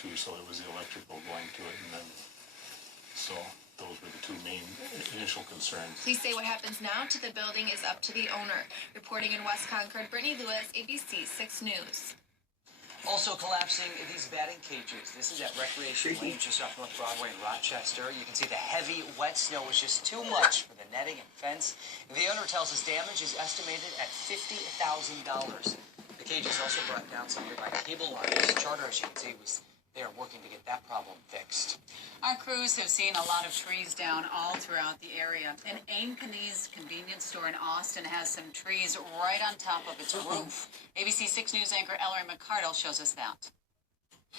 too, so it was the electrical going to it, and then, so those were the two main initial concerns. Police say what happens now to the building is up to the owner. Reporting in West Concord, Brittany Lewis, ABC 6 News. Also collapsing these batting cages. This is at Recreation Lane, just off North Broadway in Rochester. You can see the heavy, wet snow was just too much for the netting and fence. The owner tells us damage is estimated at $50,000. The cages also brought down some nearby cable lines. Charter, as you can see, was there working to get that problem fixed. Our crews have seen a lot of trees down all throughout the area. An Ankeny's convenience store in Austin has some trees right on top of its roof. ABC 6 News anchor Ellery McCardle shows us that.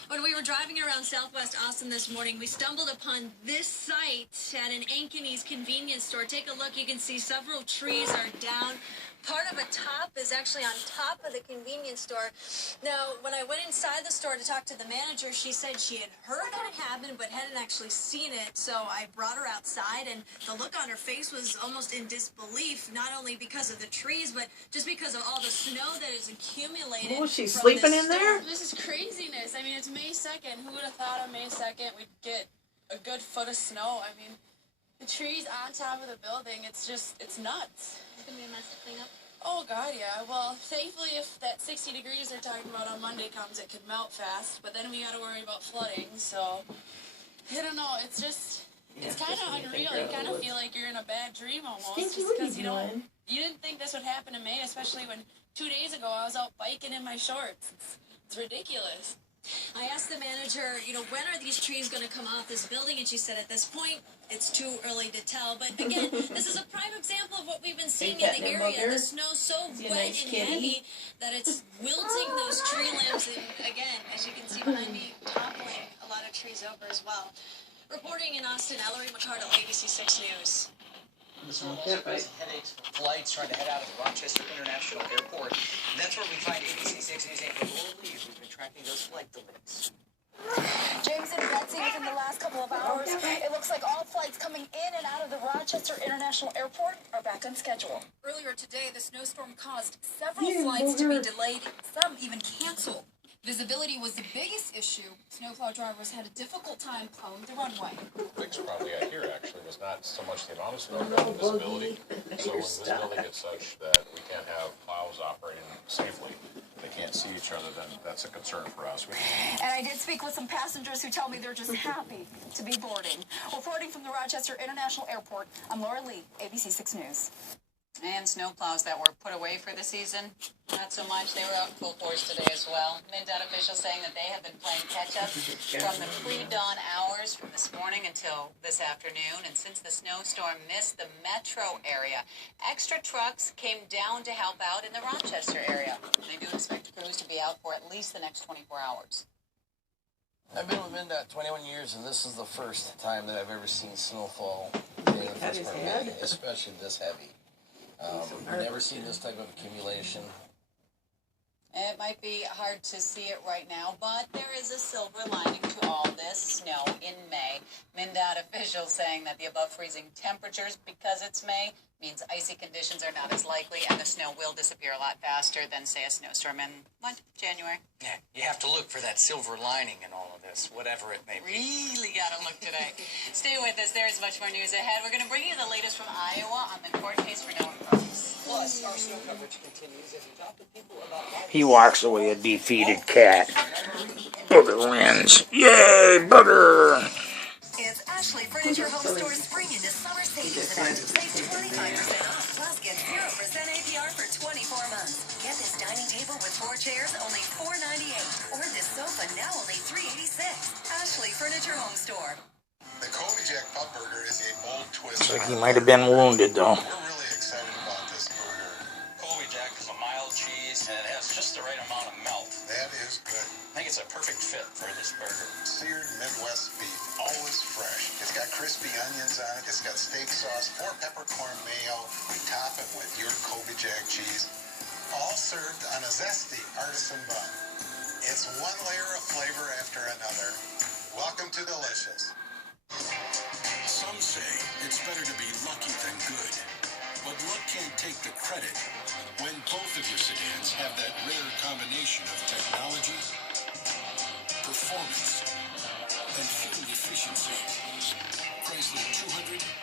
When we were driving around Southwest Austin this morning, we stumbled upon this site at an Ankeny's convenience store. Take a look. You can see several trees are down. Part of a top is actually on top of the convenience store. Now, when I went inside the store to talk to the manager, she said she had heard that it happened, but hadn't actually seen it. So I brought her outside, and the look on her face was almost in disbelief, not only because of the trees, but just because of all the snow that is accumulated. Oh, she's sleeping in there? This is craziness. I mean, it's May 2nd. Who would have thought on May 2nd we'd get a good foot of snow? I mean, the trees on top of the building, it's nuts. It's going to be a mess to clean up. Oh, God, yeah. Well, thankfully, if that 60 degrees they're talking about on Monday comes, it could melt fast. But then we got to worry about flooding, so I don't know. It's just, it's kind of unreal. You kind of feel like you're in a bad dream almost. Stinky, just what are you because doing? You didn't think this would happen in May, especially when 2 days ago I was out biking in my shorts. It's ridiculous. I asked the manager, when are these trees going to come off this building? And she said at this point, it's too early to tell. But again, this is a prime example of what we've been seeing in the area. The snow's so wet and heavy that it's wilting those tree limbs. And again, as you can see behind me, toppling a lot of trees over as well. Reporting in Austin, Ellery McCardle, ABC 6 News. This one also causing headaches for flights trying to head out of the Rochester International Airport. And that's where we find ABC 6 News anchor Laura Lee, who's been tracking those flight delays. James and Betsy, within the last couple of hours, it looks like all flights coming in and out of the Rochester International Airport are back on schedule. Earlier today, the snowstorm caused several flights to be delayed, some even canceled. Visibility was the biggest issue. Snowplow drivers had a difficult time plowing the runway. The biggest problem we had here actually was not so much the amount of snow, but the visibility. So when visibility gets such that we can't have plows operating safely, they can't see each other, then that's a concern for us. And I did speak with some passengers who tell me they're just happy to be boarding. Reporting from the Rochester International Airport, I'm Laura Lee, ABC 6 News. And snowplows that were put away for the season, not so much. They were out in full force today as well. MnDOT officials saying that they have been playing catch-up from the pre-dawn hours from this morning until this afternoon. And since the snowstorm missed the metro area, extra trucks came down to help out in the Rochester area. They do expect crews to be out for at least the next 24 hours. I've been with MnDOT 21 years, and this is the first time that I've ever seen snowfall in the first part of May, especially this heavy. I've never seen this type of accumulation. It might be hard to see it right now, but there is a silver lining to all this snow in May. MnDOT officials saying that the above freezing temperatures, because it's May, means icy conditions are not as likely and the snow will disappear a lot faster than, say, a snowstorm in, January? Yeah, you have to look for that silver lining in all of this, whatever it may be. Really got to look today. Stay with us. There is much more news ahead. We're going to bring you the latest from Iowa on the court case for Noah Cross. Plus, our snow coverage continues as we talk to people about... He walks away a defeated cat. Booger wins. Yay, Booger! It's Ashley Furniture Home Store's spring into summer savings event. Save 25% off, plus get 0% APR for 24 months. Get this dining table with 4 chairs, only $4.98. Or this sofa, now only $3.86. Ashley Furniture Home Store. The Kobe Jack Pub Burger is a bold twist. Looks like he might have been wounded, though. We're really excited about this burger. Kobe Jack is a mild cheese, and it has just the right amount of melt. That is good. I think it's a perfect fit for this burger. Seared Midwest beef, always fresh. It's got crispy onions on it. It's got steak sauce, 4 peppercorn mayo. We top it with your Kobe Jack cheese, all served on a zesty artisan bun. It's one layer of flavor after another. Welcome to Delicious. Some say it's better to be lucky than good. But luck can't take the credit when both of your sedans have that rare combination of technology, performance, and fuel efficiency. Chrysler 200